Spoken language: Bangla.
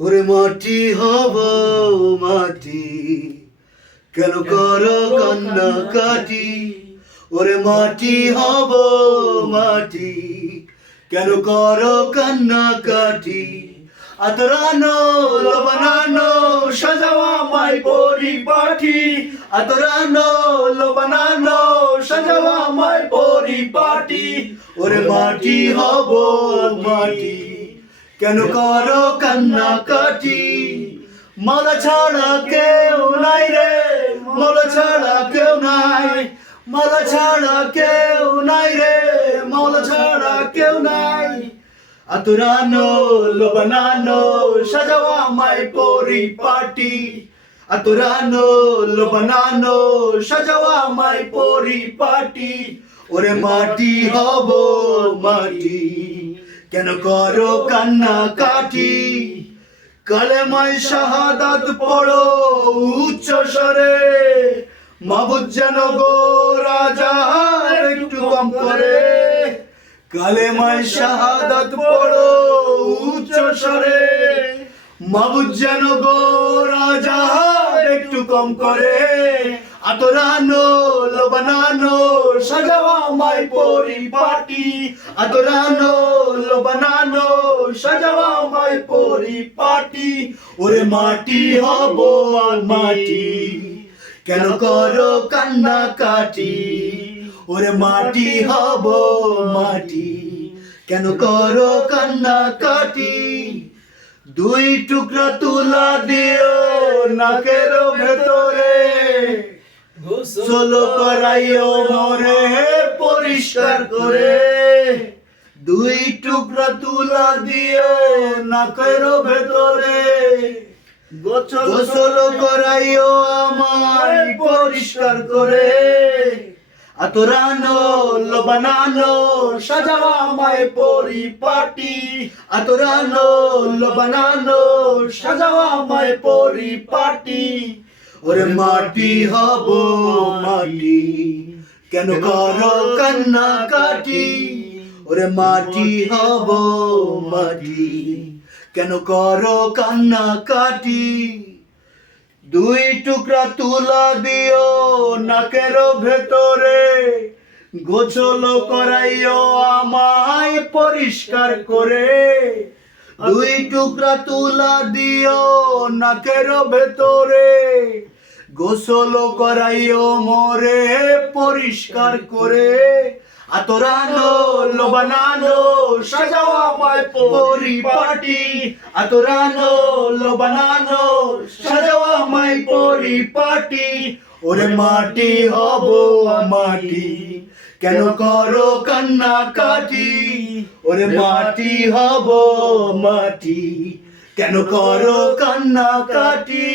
ওরে মাটি হব মাটি, কেন করো কান্না কাটি? ওরে মাটি হব মাটি, কেন করো কান্না কাটি? আতরানো লবনানো সাজাওয়া মাই পরিপাটি, আতরানো লবনানো সাজাওয়া মাই পরিপাটি। ওরে মাটি হব মাটি, কেন করো কান্না কাটি? মালা ছাড়া কেউ নাই রে, মালা ছাড়া কেউ নাই, মালা ছাড়া কেউ নাই রে, মালা ছাড়া কেউ নাই। আতরানো লবনানো সাজাওয়া মাই পরিপাটি, আতরানো লবনানো সাজাওয়া মাই পরিপাটি। ওরে মাটি হব মাটি, কেন করো কান্না কাটি? কালেমায় শাহাদাত পড়ো উচ্চ স্বরে, মাবুদ যেন গো রাজা একটু কম করে। কালেমায় শাহাদাত পড়ো উচ্চ স্বরে, মাবুদ যেন গো রাজা একটু কম করে। আতরানো লবনানো সাজাওয়া মাই পরিপাটি, আতরানো লবনানো সাজাওয়া মাই পরিপাটি। ওরে মাটি হব মাটি, কেন করো কান্না কাটি? ওরে মাটি হব মাটি, কেন করো কান্না কাটি? দুই টুকরা তুলা দিও নাকের ভেতরে, গোসল করাইও মোরে পরিষ্কার করে। দুই টুকরা তুলা দিও নাকের ভেতরে, গোসল করাইও আমায় পরিষ্কার করে। আতরানো লবনানো সাজাওয়া মাই পরিপাটি, আতরানো লবনানো সাজাওয়া মাই পরিপাটি। ওরে মাটি হব মাটি, কেন করো কান্না কাটি? ওরে মাটি হব মাটি, কেন করো কান্না কাটি? দুই টুকরা তুলা দিও নাকের ভেতরে, গোসল করাইও আমায় পরিষ্কার করে। দুই টুকরা তুলা দিও নাকের ভেতরে, গোসল করাইও মোরে পরিষ্কার করে। আতরানো লবনানো সাজাওয়া মাই পরিপাটি, আতরানো লবনানো সাজাওয়া মাই পরিপাটি। ওরে মাটি হব মাটি, কেন করো কান্না কাটি? ওরে মাটি হব মাটি, কেন করো কান্না কাটি?